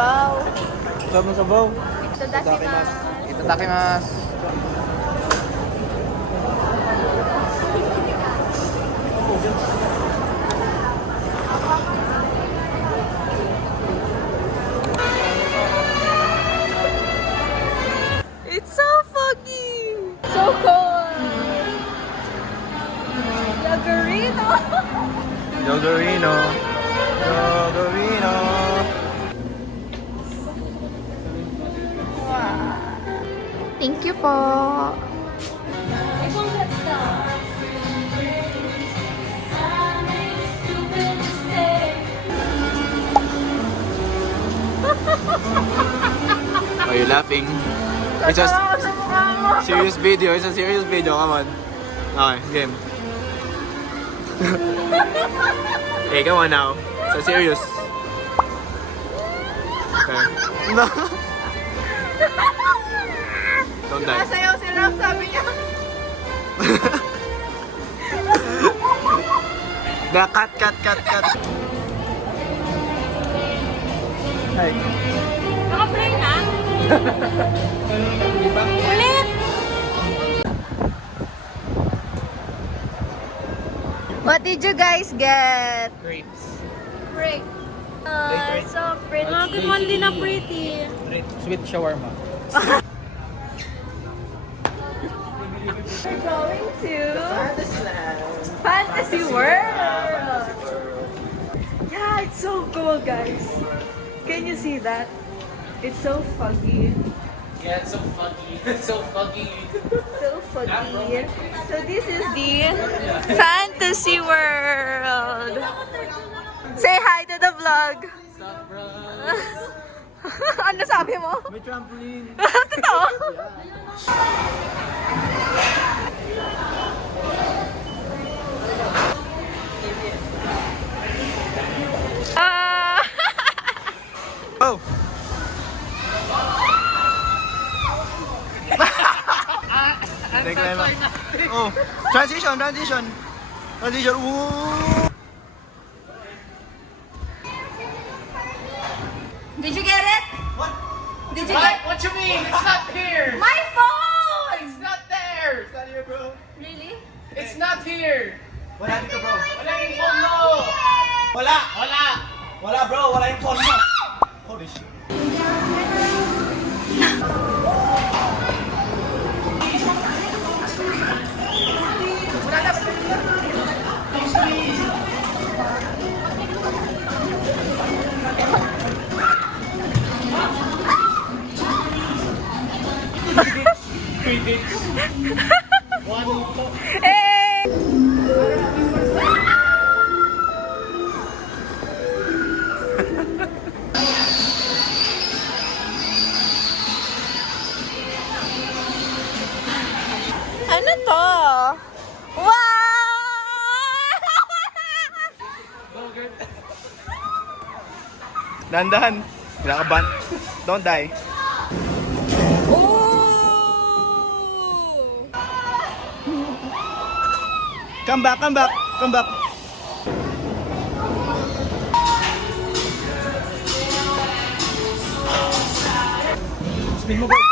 sabaw. Sarap ng sabaw. Itadakimasu. Itadakimasu. It's so foggy. So cold. Yogurino. Yogurino. Yogurino. Thank you po. Are you laughing? It's a serious video. It's a serious video. Come on. Okay, game. Hey, come on now. So serious. Okay. No. Don't die. Masayaw si Rap, sabi niya. Na, cut. Hi. Naka-play na? Ulit! What did you guys get? Grapes. Great. Great. So pretty. Good one din na pretty. Sweet shawarma. We're going to Fantasy World. Yeah, it's so cool, guys. Can you see that? It's so foggy. Yeah, it's so foggy. It's so foggy. So foggy. So this is the Fantasy World. Say hi to the vlog. What's up, bro? Ano sabi mo? May trampoline. Totoo? Ah! Oh! Oh! Transition! Ooh! Did you get it? What? Did you get What you mean? It's not here. my phone? It's not there. It's not here, bro. Really? It's not here. Wala dito, bro. Wala yung phone mo. Wala! Wala. Wala, bro! Wala yung phone mo! Holy shit. Hey! Ano to? Wow! Dahan-dahan. Kinakabahan. Don't die. Ooh! Come back. Spin mo, bro.